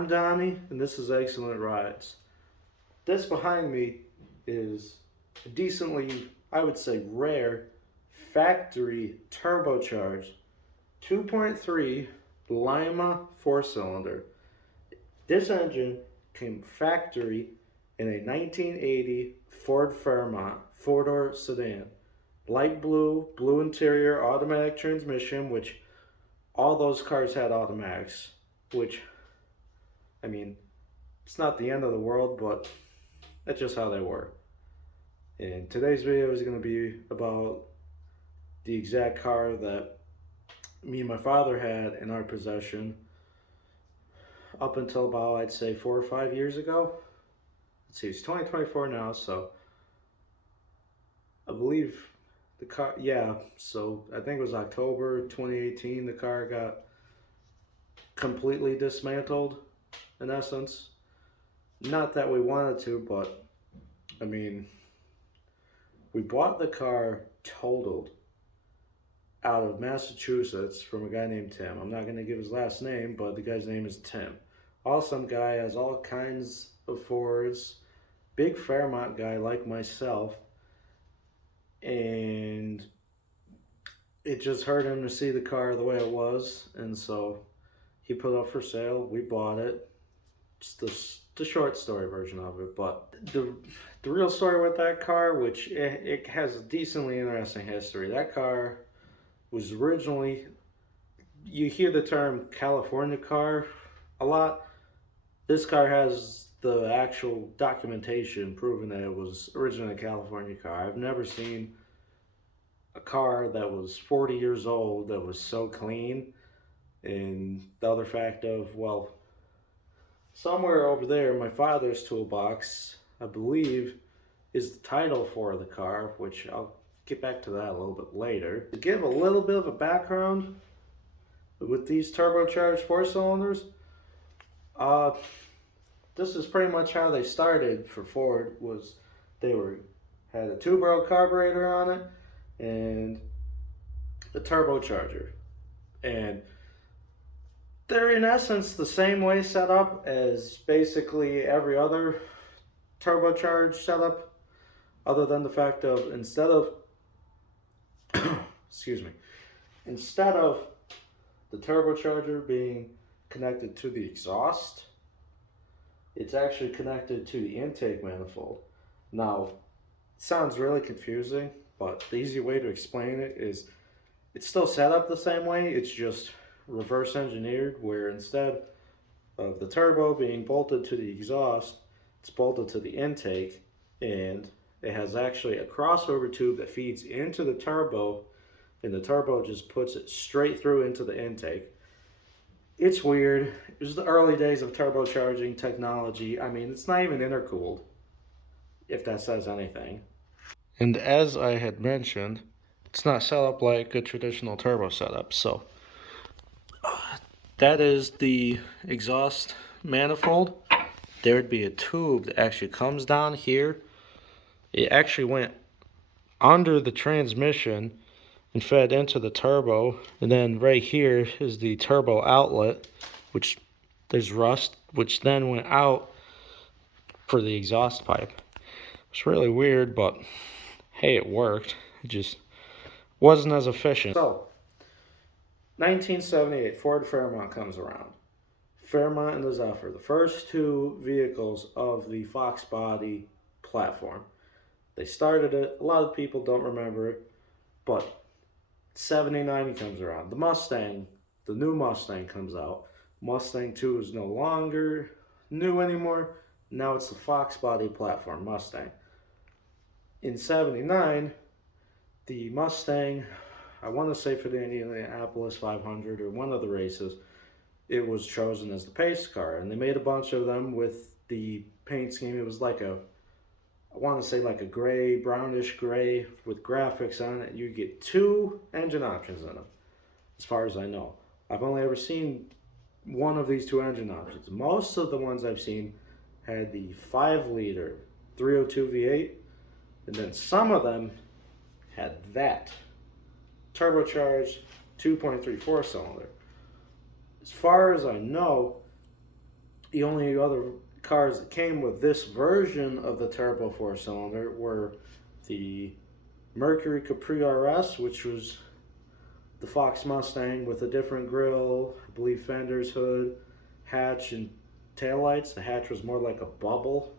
I'm Donnie, and this is Excellent Rides. This behind me is a decently, I would say, rare factory turbocharged 2.3 Lima 4-cylinder. This engine came factory in a 1980 Ford Fairmont 4-door sedan. Light blue, blue interior, automatic transmission, which all those cars had automatics, which, I mean, it's not the end of the world, but that's just how they were. And today's video is going to be about the exact car that me and my father had in our possession up until about, I'd say, 4 or 5 years ago. Let's see, it's 2024 now, so I believe the car, yeah, so I think it was October 2018 the car got completely dismantled, in essence. Not that we wanted to, but I mean, we bought the car totaled out of Massachusetts from a guy named Tim. I'm not going to give his last name, but the guy's name is Tim. Awesome guy, has all kinds of Fords, big Fairmont guy like myself, and it just hurt him to see the car the way it was, and so he put it up for sale. We bought it. Just the short story version of it, but the real story with that car, which it has a decently interesting history. That car was originally, you hear the term California car a lot. This car has the actual documentation proving that it was originally a California car. I've never seen a car that was 40 years old that was so clean. And the other fact of, well, somewhere over there in my father's toolbox, I believe, is the title for the car, which I'll get back to that a little bit later. To give a little bit of a background with these turbocharged 4-cylinders, this is pretty much how they started for Ford. Was they had a 2-barrel carburetor on it and the turbocharger, and they're in essence the same way set up as basically every other turbocharged setup, other than the fact of instead of excuse me, instead of the turbocharger being connected to the exhaust, it's actually connected to the intake manifold. Now, it sounds really confusing, but the easy way to explain it is it's still set up the same way, it's just reverse engineered, where instead of the turbo being bolted to the exhaust, it's bolted to the intake, and it has actually a crossover tube that feeds into the turbo, and the turbo just puts it straight through into the intake. It's weird. It was the early days of turbocharging technology. I mean, it's not even intercooled, if that says anything. And as I had mentioned, it's not set up like a traditional turbo setup. So that is the exhaust manifold. There'd be a tube that actually comes down here. It actually went under the transmission and fed into the turbo, and then right here is the turbo outlet, which there's rust, which then went out for the exhaust pipe. It's really weird, but hey, it worked. It just wasn't as efficient. So 1978, Ford Fairmont comes around. Fairmont and the Zephyr, the first two vehicles of the Fox body platform. They started it. A lot of people don't remember it, but 79 comes around. The Mustang, the new Mustang comes out. Mustang 2 is no longer new anymore. Now it's the Fox body platform Mustang. In 79, the Mustang, I want to say for the Indianapolis 500 or one of the races, it was chosen as the pace car, and they made a bunch of them with the paint scheme. It was like a, I want to say like a gray, brownish gray with graphics on it. You get 2 engine options in them, as far as I know. I've only ever seen one of these 2 engine options. Most of the ones I've seen had the 5-liter 302 V8, and then some of them had that turbocharged 2.3 4-cylinder. As far as I know, The only other cars that came with this version of the turbo four-cylinder were the Mercury Capri RS, which was the Fox Mustang with a different grille, I believe fenders, hood, hatch, and taillights. The hatch was more like a bubble.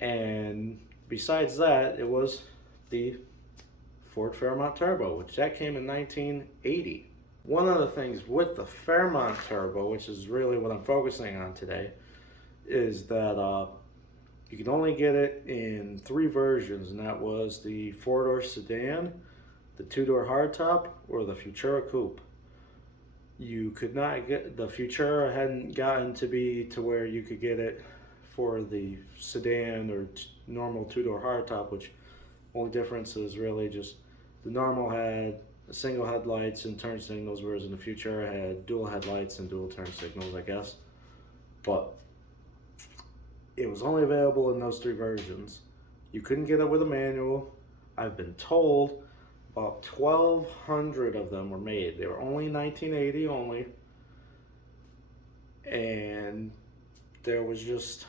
And besides that, it was the Ford Fairmont Turbo, which that came in 1980. One of the things with the Fairmont Turbo, which is really what I'm focusing on today, is that you can only get it in 3 versions, and that was the 4-door sedan, the 2-door hardtop, or the Futura Coupe. You could not get the Futura, hadn't gotten to be to where you could get it for the sedan or normal 2-door hardtop, which only difference is really just the normal had single headlights and turn signals, whereas in the Futura had dual headlights and dual turn signals, I guess. But it was only available in those 3 versions. You couldn't get it with a manual. I've been told about 1,200 of them were made. They were only 1980 only. And there was just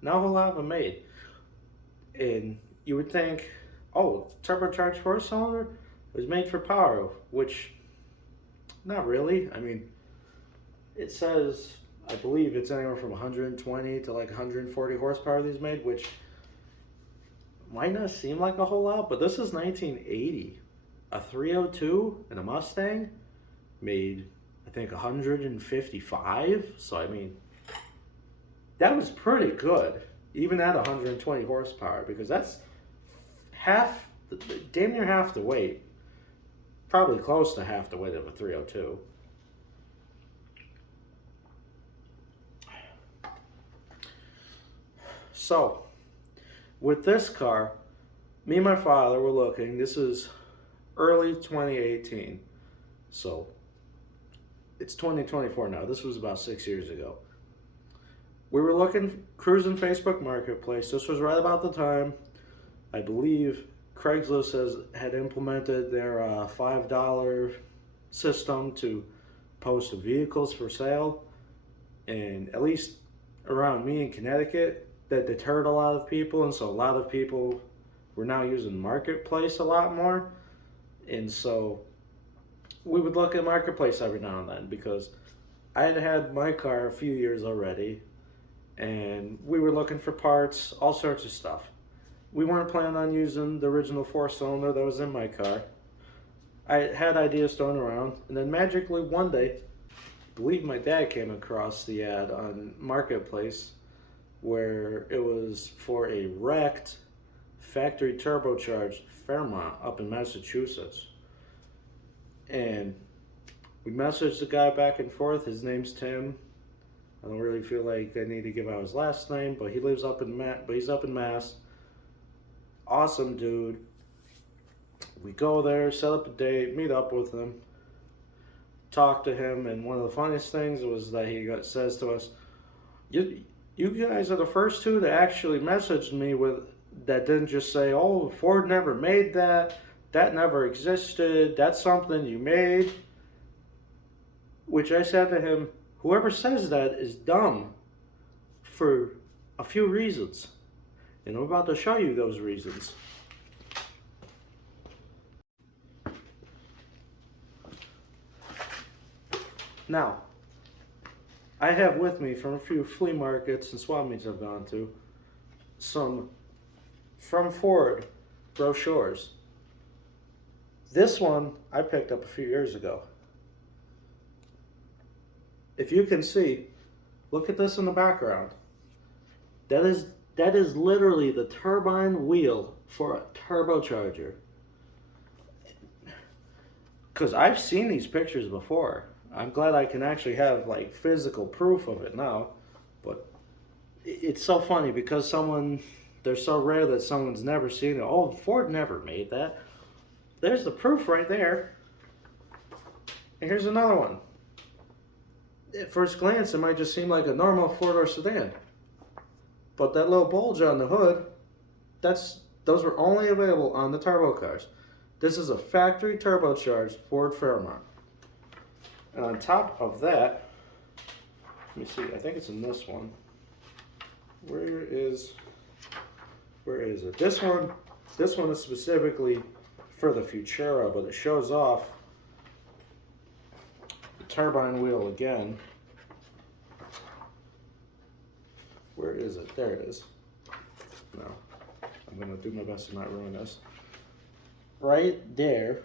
not a whole lot of them made. And you would think, oh, turbocharged 4-cylinder was made for power, which not really. I mean, it says, I believe it's anywhere from 120 to like 140 horsepower these made, which might not seem like a whole lot, but this is 1980. A 302 and a Mustang made, I think, 155. So, I mean, that was pretty good, even at 120 horsepower, because that's half, damn near half the weight. Probably close to half the weight of a 302. So, with this car, me and my father were looking. This is early 2018. So, it's 2024 now. This was about 6 years ago. We were looking, cruising Facebook Marketplace. This was right about the time, I believe, Craigslist had implemented their $5 system to post vehicles for sale. And at least around me in Connecticut, that deterred a lot of people, and so a lot of people were now using Marketplace a lot more. And so we would look at Marketplace every now and then, because I had had my car a few years already, and we were looking for parts, all sorts of stuff. We weren't planning on using the original 4-cylinder that was in my car. I had ideas thrown around, and then magically one day, I believe my dad came across the ad on Marketplace where it was for a wrecked factory turbocharged Fairmont up in Massachusetts. And we messaged the guy back and forth. His name's Tim. I don't really feel like I need to give out his last name, but he lives up in he's up in Mass. Awesome dude. We go there, set up a date, meet up with him, talk to him, and one of the funniest things was that he says to us, you guys are the first 2 that actually messaged me with that didn't just say, oh, Ford never made that, that never existed, that's something you made. Which I said to him, whoever says that is dumb for a few reasons. And I'm about to show you those reasons. Now, I have with me from a few flea markets and swap meets I've gone to some from Ford brochures. This one I picked up a few years ago. If you can see, look at this in the background. That is literally the turbine wheel for a turbocharger. Because I've seen these pictures before. I'm glad I can actually have like physical proof of it now. But it's so funny because they're so rare that someone's never seen it. Oh, Ford never made that. There's the proof right there. And here's another one. At first glance, it might just seem like a normal 4-door sedan. But that little bulge on the hood, those were only available on the turbo cars. This is a factory turbocharged Ford Fairmont. And on top of that, Let me see. I think it's in this one. Where is it? This one is specifically for the Futura, but it shows off the turbine wheel again. Where is it? There it is. No, I'm gonna do my best to not ruin this. Right there,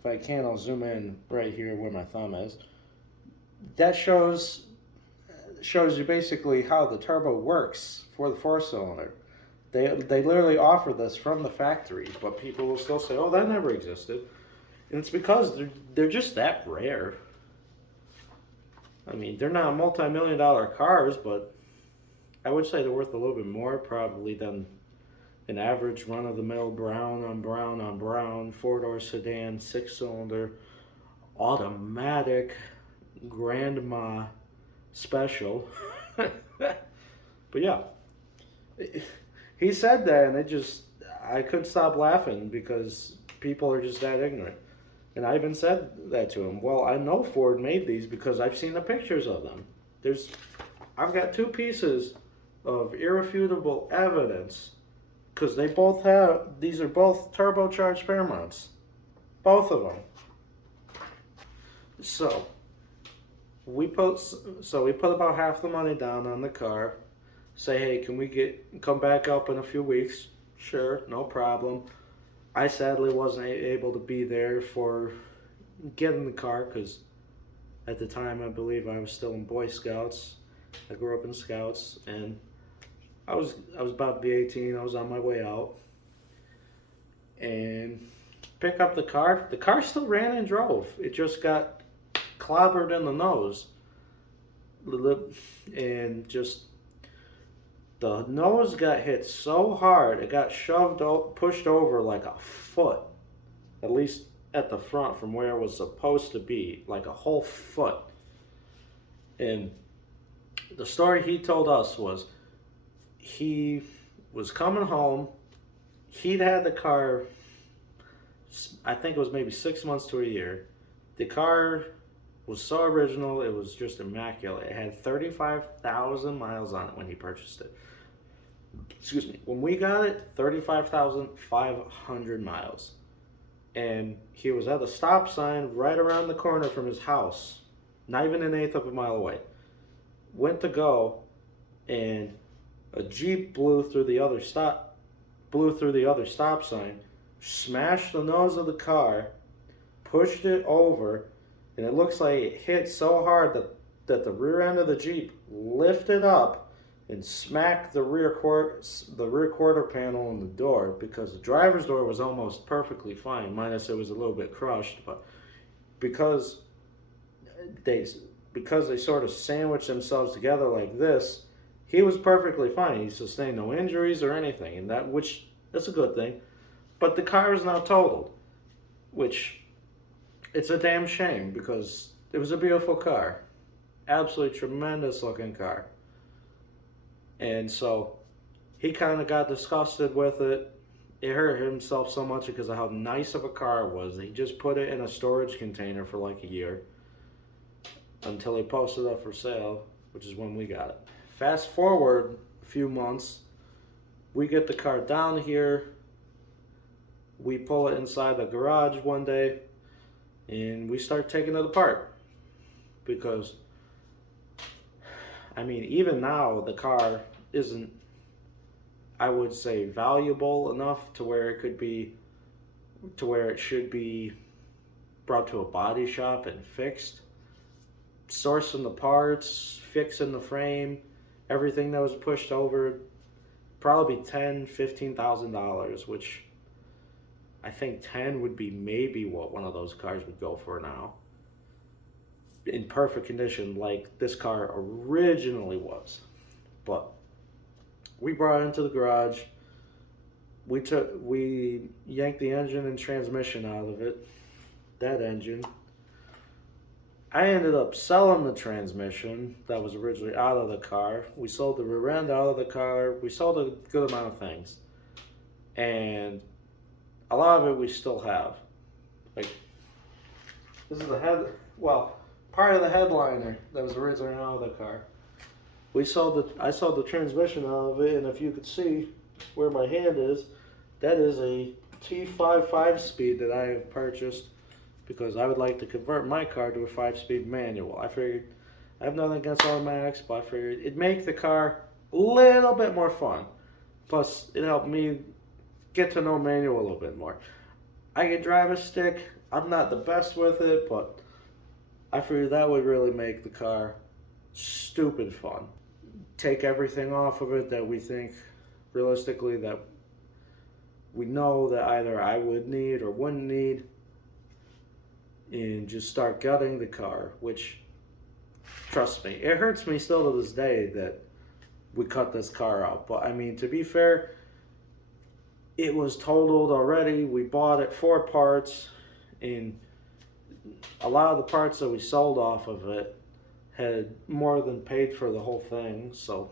if I can, I'll zoom in right here where my thumb is. That shows you basically how the turbo works for the 4-cylinder. They literally offer this from the factory, but people will still say, "Oh, that never existed," and it's because they're just that rare. I mean, they're not multi-million-dollar cars, but I would say they're worth a little bit more probably than an average run-of-the-mill brown on brown 4-door sedan 6-cylinder automatic grandma special. But yeah, he said that, and I couldn't stop laughing because people are just that ignorant. And I even said that to him. Well, I know Ford made these because I've seen the pictures of them. I've got 2 pieces of irrefutable evidence, because these are both turbocharged Fairmonts, both of them. So we put about half the money down on the car. Say, hey, can we come back up in a few weeks? Sure, no problem. I sadly wasn't able to be there for getting the car because at the time I believe I was still in Boy Scouts. I grew up in Scouts, and I was about to be 18. I was on my way out and pick up the car. The car still ran and drove. It just got clobbered in the nose, and just the nose got hit so hard it got pushed over like a foot, at least at the front from where it was supposed to be, like a whole foot. And the story he told us was he was coming home. He'd had the car, I think it was maybe 6 months to a year. The car was so original, it was just immaculate. It had 35,000 miles on it when he purchased it. Excuse me. When we got it, 35,500 miles. And he was at a stop sign right around the corner from his house, not even an eighth of a mile away. Went to go, and a Jeep blew through the other stop sign, smashed the nose of the car, pushed it over, and it looks like it hit so hard that the rear end of the Jeep lifted up and smacked the rear quarter panel on the door, because the driver's door was almost perfectly fine, minus it was a little bit crushed, but because they sort of sandwiched themselves together like this, he was perfectly fine. He sustained no injuries or anything, and that's a good thing. But the car is now totaled, which it's a damn shame because it was a beautiful car. Absolutely tremendous looking car. And so he kind of got disgusted with it. It hurt himself so much because of how nice of a car it was. He just put it in a storage container for like a year until he posted it up for sale, which is when we got it. Fast forward a few months, we get the car down here. We pull it inside the garage one day, and we start taking it apart. Because, I mean, even now, the car isn't, I would say, valuable enough to where it should be brought to a body shop and fixed. Sourcing the parts, fixing the frame, everything that was pushed over, probably $10,000-$15,000, which I think 10 would be maybe what one of those cars would go for now, in perfect condition like this car originally was. But we brought it into the garage. We yanked the engine and transmission out of it. That engine. I ended up selling the transmission that was originally out of the car. We sold the rear end out of the car. We sold a good amount of things. And a lot of it we still have. Like, this is part of the headliner that was originally out of the car. I saw the transmission out of it, and if you could see where my hand is, that is a T5 5-speed that I have purchased because I would like to convert my car to a 5-speed manual. I figured I have nothing against automatics, but I figured it'd make the car a little bit more fun. Plus, it helped me get to know manual a little bit more. I can drive a stick. I'm not the best with it, but I figured that would really make the car stupid fun. Take everything off of it that we think realistically that we know that either I would need or wouldn't need, and just start gutting the car, which, trust me, it hurts me still to this day that we cut this car out. But I mean, to be fair, it was totaled already. We bought it 4 parts, and a lot of the parts that we sold off of it had more than paid for the whole thing. So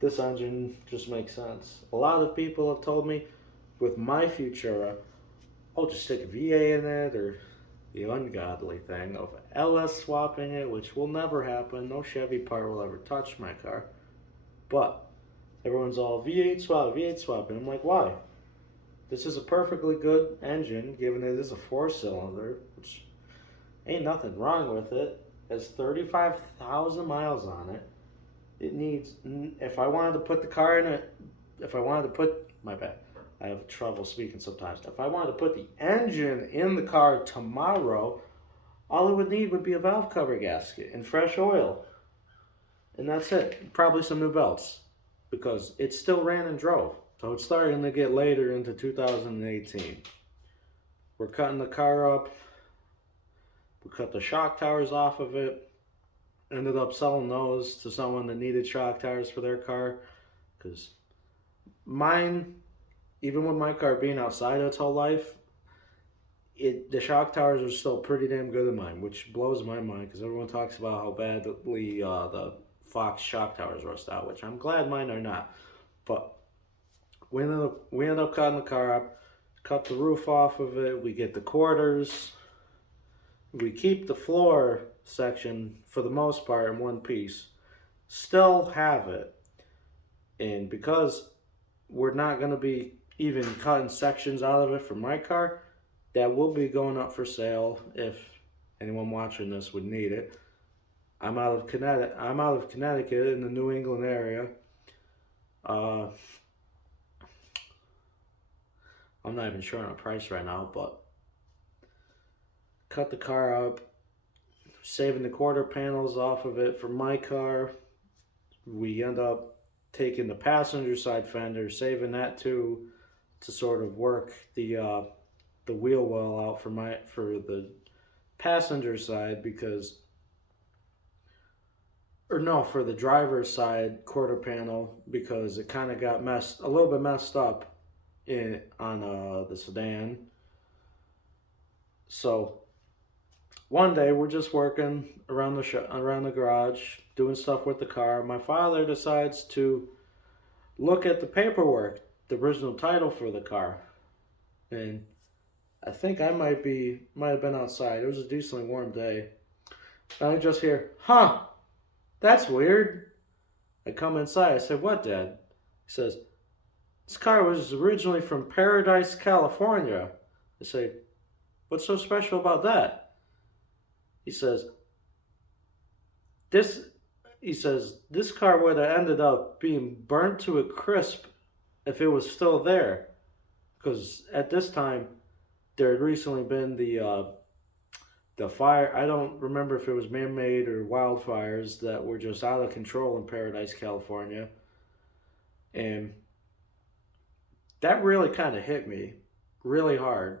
this engine just makes sense. A lot of people have told me with my Futura, oh, just stick a VA in it, or the ungodly thing of LS swapping it, which will never happen. No Chevy part will ever touch my car. But everyone's all V8 swap, V8 swap. And I'm like, why? This is a perfectly good engine, given it is a 4-cylinder, which ain't nothing wrong with it. It has 35,000 miles on it. It needs, if I wanted to put the car in it, my bad, I have trouble speaking sometimes. If I wanted to put the engine in the car tomorrow, all it would need would be a valve cover gasket and fresh oil. And that's it. Probably some new belts, because it still ran and drove. So it's starting to get later into 2018. We're cutting the car up. We cut the shock towers off of it. Ended up selling those to someone that needed shock towers for their car, because mine, even with my car being outside its whole life, the shock towers are still pretty damn good in mine, which blows my mind because everyone talks about how badly the Fox shock towers rust out, which I'm glad mine are not. But we end up cutting the car up, cut the roof off of it, we get the quarters, we keep the floor section for the most part in one piece, still have it, and because we're not going to be even cutting sections out of it for my car, that will be going up for sale if anyone watching this would need it. I'm out of Connecticut in the New England area. I'm not even sure on a price right now, but cut the car up, saving the quarter panels off of it for my car. We end up taking the passenger side fender, saving that too, to sort of work the wheel well out for the passenger side, because, or no, for the driver's side quarter panel, because it kind of got a little bit messed up on the sedan. So one day we're just working around the garage, doing stuff with the car. My father decides to look at the paperwork, the original title for the car, and I think I might have been outside. It was a decently warm day. And I just hear, huh, that's weird. I come inside. I said, what, Dad? He says, this car was originally from Paradise, California. I say, what's so special about that? He says, this car would have ended up being burnt to a crisp if it was still there. Because at this time, there had recently been the fire. I don't remember if it was man-made or wildfires that were just out of control in Paradise, California. And that really kind of hit me really hard.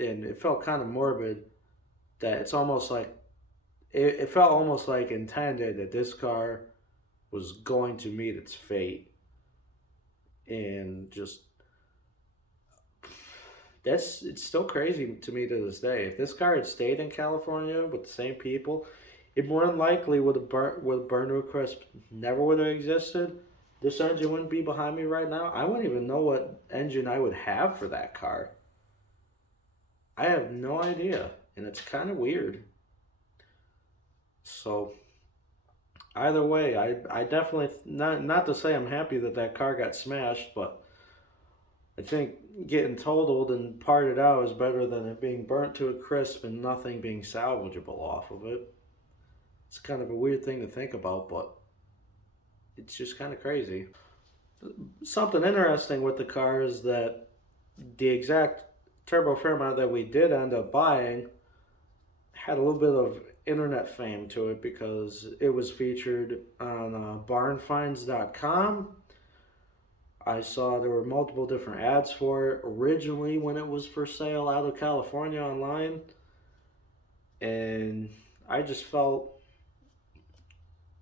And it felt kind of morbid that it's almost like, it felt almost like intended that this car was going to meet its fate. And just, it's still crazy to me to this day. If this car had stayed in California with the same people, it more than likely would have burned to a crisp. Never would have existed. This engine wouldn't be behind me right now. I wouldn't even know what engine I would have for that car. I have no idea, and it's kind of weird. So either way, I definitely, not to say I'm happy that that car got smashed, but I think getting totaled and parted out is better than it being burnt to a crisp and nothing being salvageable off of it. It's kind of a weird thing to think about, but it's just kind of crazy. Something interesting with the car is that the exact Turbo Fairmont that we did end up buying had a little bit of internet fame to it because it was featured on barnfinds.com. I saw there were multiple different ads for it originally when it was for sale out of California online, and I just felt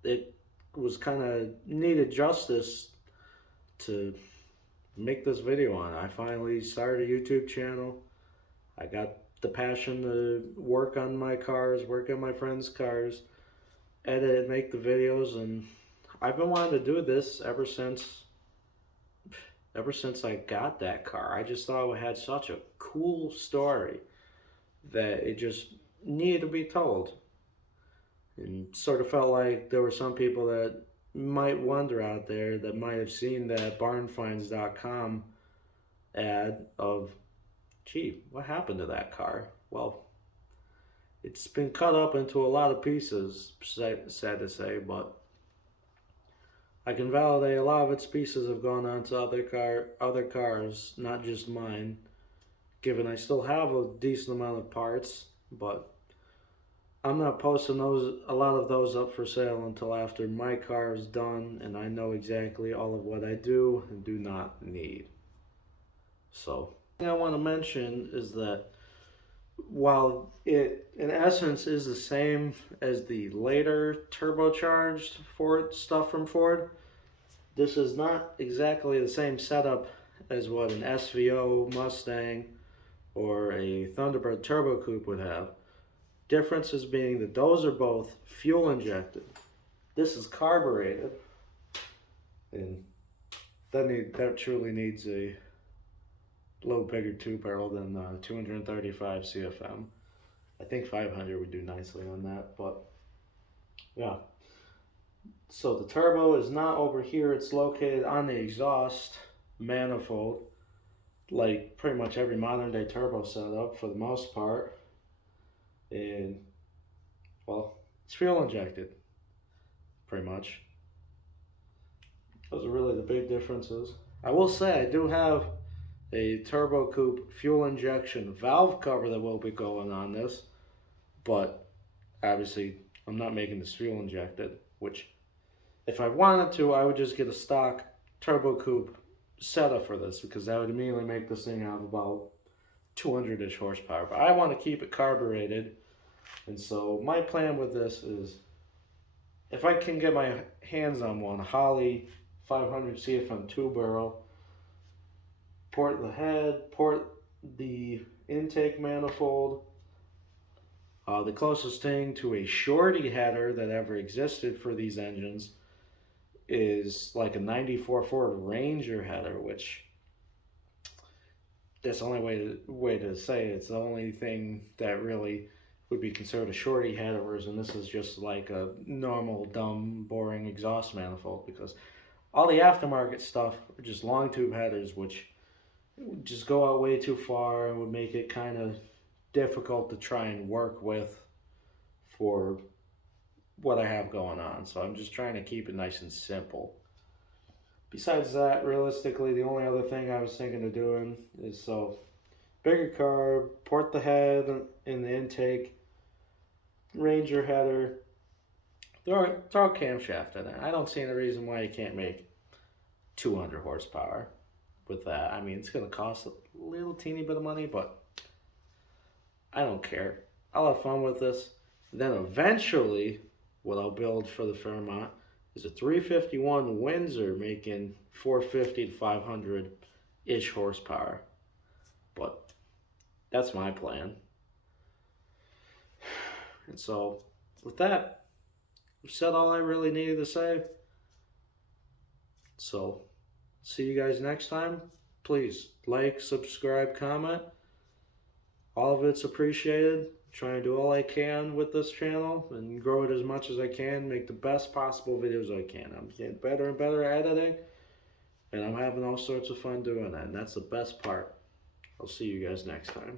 it was kind of needed justice to make this video on. I finally started a YouTube channel. I got the passion to work on my cars, work on my friends' cars, edit and make the videos, and I've been wanting to do this ever since I got that car. I just thought it had such a cool story that it just needed to be told. And sort of felt like there were some people that might wonder out there that might have seen that barnfinds.com ad of, gee, what happened to that car? Well, it's been cut up into a lot of pieces, sad to say, but I can validate a lot of its pieces have gone on to other cars, not just mine, given I still have a decent amount of parts, but I'm not posting a lot of those up for sale until after my car is done and I know exactly all of what I do and do not need. So, the thing I want to mention is that while it in essence is the same as the later turbocharged Ford stuff from Ford, this is not exactly the same setup as what an SVO Mustang or a Thunderbird Turbo Coupe would have. Differences being that those are both fuel injected. This is carbureted, and that truly needs a little bigger tube barrel than 235 CFM. I think 500 would do nicely on that, but yeah. So the turbo is not over here, it's located on the exhaust manifold, like pretty much every modern day turbo setup for the most part. And well, it's fuel injected, pretty much. Those are really the big differences. I will say I do have a Turbo Coupe fuel injection valve cover that will be going on this, but obviously I'm not making this fuel injected, which if I wanted to, I would just get a stock Turbo Coupe setup for this, because that would immediately make this thing have about 200-ish horsepower. But I want to keep it carbureted, and so my plan with this is, if I can get my hands on one, Holley 500 CFM 2-barrel, port the head, port the intake manifold. The closest thing to a shorty header that ever existed for these engines is like a 94 Ford Ranger header, which that's the only way to say it. It's the only thing that really would be considered a shorty header, whereas this is just like a normal, dumb, boring exhaust manifold, because all the aftermarket stuff are just long tube headers, which just go out way too far and would make it kind of difficult to try and work with for what I have going on. So I'm just trying to keep it nice and simple. Besides that, realistically, the only other thing I was thinking of doing is, so bigger carb, port the head in the intake, Ranger header, throw a camshaft in it. I don't see any reason why you can't make 200 horsepower with that. I mean, it's going to cost a little teeny bit of money, but I don't care. I'll have fun with this. Then eventually, what I'll build for the Fairmont is a 351 Windsor making 450 to 500-ish horsepower. But that's my plan. And so, with that, I've said all I really needed to say. So, see you guys next time. Please like, subscribe, comment. All of it's appreciated. trying to do all I can with this channel and grow it as much as I can, make the best possible videos I can. I'm getting better and better at editing, and I'm having all sorts of fun doing that, and that's the best part. I'll see you guys next time.